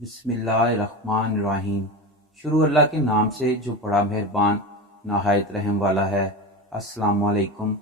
بسم اللہ الرحمن الرحیم۔ شروع اللہ کے نام سے جو بڑا مہربان نہایت رحم والا ہے۔ السلام علیکم۔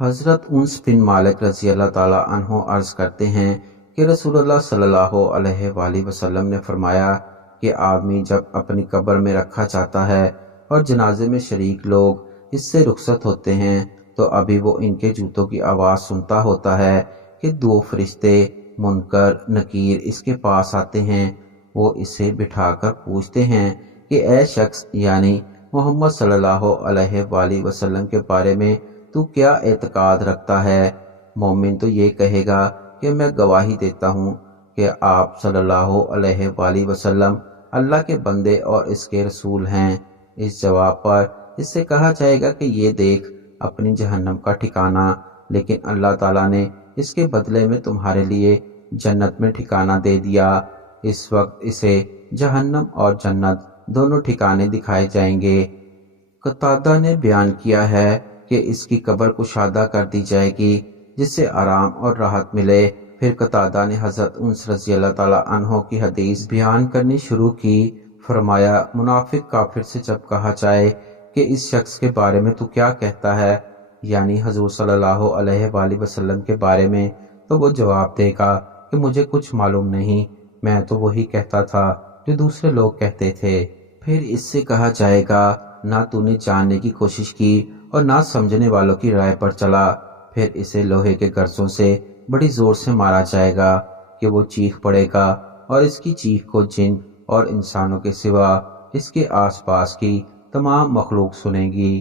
حضرت انس بن مالک رضی اللہ تعالیٰ عنہ عرض کرتے ہیں کہ رسول اللہ صلی اللہ علیہ وآلہ وسلم نے فرمایا کہ آدمی جب اپنی قبر میں رکھا جاتا ہے اور جنازے میں شریک لوگ اس سے رخصت ہوتے ہیں تو ابھی وہ ان کے جوتوں کی آواز سنتا ہوتا ہے کہ دو فرشتے منکر نکیر اس کے پاس آتے ہیں۔ وہ اسے بٹھا کر پوچھتے ہیں کہ اے شخص یعنی محمد صلی اللہ علیہ وآلہ وسلم کے بارے میں تو کیا اعتقاد رکھتا ہے؟ مومن تو یہ کہے گا کہ میں گواہی دیتا ہوں کہ آپ صلی اللہ علیہ وآلہ وسلم اللہ کے بندے اور اس کے رسول ہیں۔ اس جواب پر اس سے کہا جائے گا کہ یہ دیکھ اپنی جہنم کا ٹھکانہ، لیکن اللہ تعالیٰ نے اس کے بدلے میں تمہارے لیے جنت میں ٹھکانہ دے دیا۔ اس وقت اسے جہنم اور جنت دونوں ٹھکانے دکھائے جائیں گے۔ قتادہ نے بیان کیا ہے کہ اس کی قبر کشادہ کر دی جائے گی جس سے آرام اور راحت ملے۔ پھر قتادہ نے حضرت انس رضی اللہ تعالیٰ عنہ کی حدیث بیان کرنی شروع کی۔ فرمایا منافق کافر سے جب کہا جائے کہ اس شخص کے بارے میں تو کیا کہتا ہے، یعنی حضور صلی اللہ علیہ وآلہ وسلم کے بارے میں، تو وہ جواب دے گا کہ مجھے کچھ معلوم نہیں، میں تو وہی کہتا تھا جو دوسرے لوگ کہتے تھے۔ پھر اس سے کہا جائے گا نہ تو نے جاننے کی کوشش کی اور نہ سمجھنے والوں کی رائے پر چلا۔ پھر اسے لوہے کے گرزوں سے بڑی زور سے مارا جائے گا کہ وہ چیخ پڑے گا، اور اس کی چیخ کو جن اور انسانوں کے سوا اس کے آس پاس کی تمام مخلوق سنے گی۔